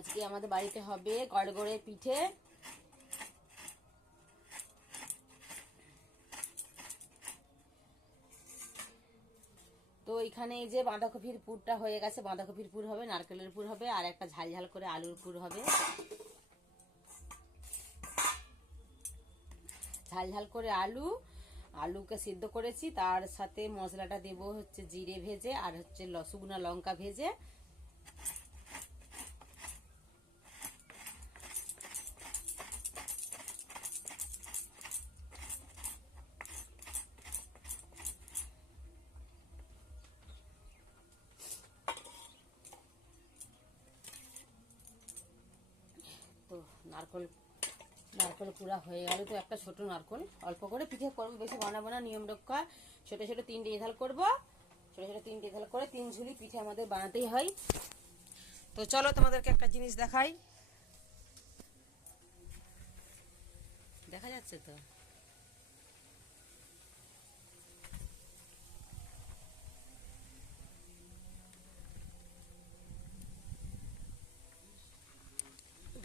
আজকে আমাদের বাড়িতে হবে গড়গড়ে পিঠে। তো এখানে এই যে বাঁধাকপির পুরটা হয়ে গেছে, বাঁধাকপির পুর হবে, নারকেলের পুর হবে, আর একটা ঝাল ঝাল করে আলুর পুর হবে। ঝাল ঝাল করে আলুকে সিদ্ধ করেছি, তার সাথে মশলাটা দেব হচ্ছে জিরে ভেজে আর হচ্ছে শুকনো লঙ্কা ভেজে। তো নারকেল পুরা হয়ে গেল। তো একটা ছোট নারকেল অল্প করে পিঠে করবো, বেশি বানাবো না, নিয়ম রক্ষা। ছোট ছোট 3টে ঢাল করবো, ছোট ছোট 3টে ঢাল করে 3 ঝুলি পিঠে আমাদের বানাতেই হয়। তো চলো তোমাদেরকে একটা জিনিস দেখাই। দেখা যাচ্ছে তো?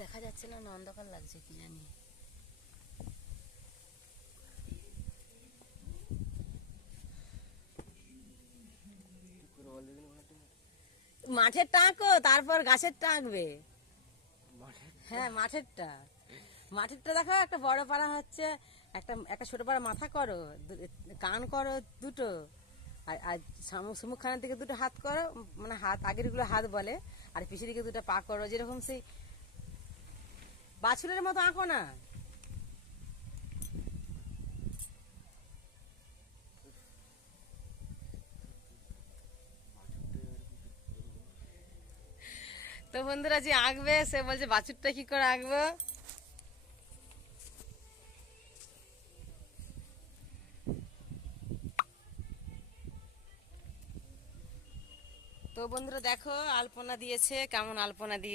দেখা যাচ্ছে না, অন্ধকার লাগছে কি জানি। মাঠের টাঁকো, তারপর গাছের টাঁকবে। হ্যাঁ, মাঠেরটা দেখো, একটা বড় পাড়া হচ্ছে, একটা একটা ছোট পাড়া মাথা করো, কান করো দুটো, আর সম্মুখখানের দিকে দুটো হাত করো, মানে হাত আগের গুলো হাত বলে, আর পিছের দিকে দুটো পা করো, যেরকম সেই বাছুরের মতো আঁকো না। তো বন্ধুরা, যে আঁকবে সে বলছে বাছুরটা কি করে আঁকবো। তো বন্ধুরা দেখো, আলপনা দিয়েছে, কেমন আলপনা দিয়ে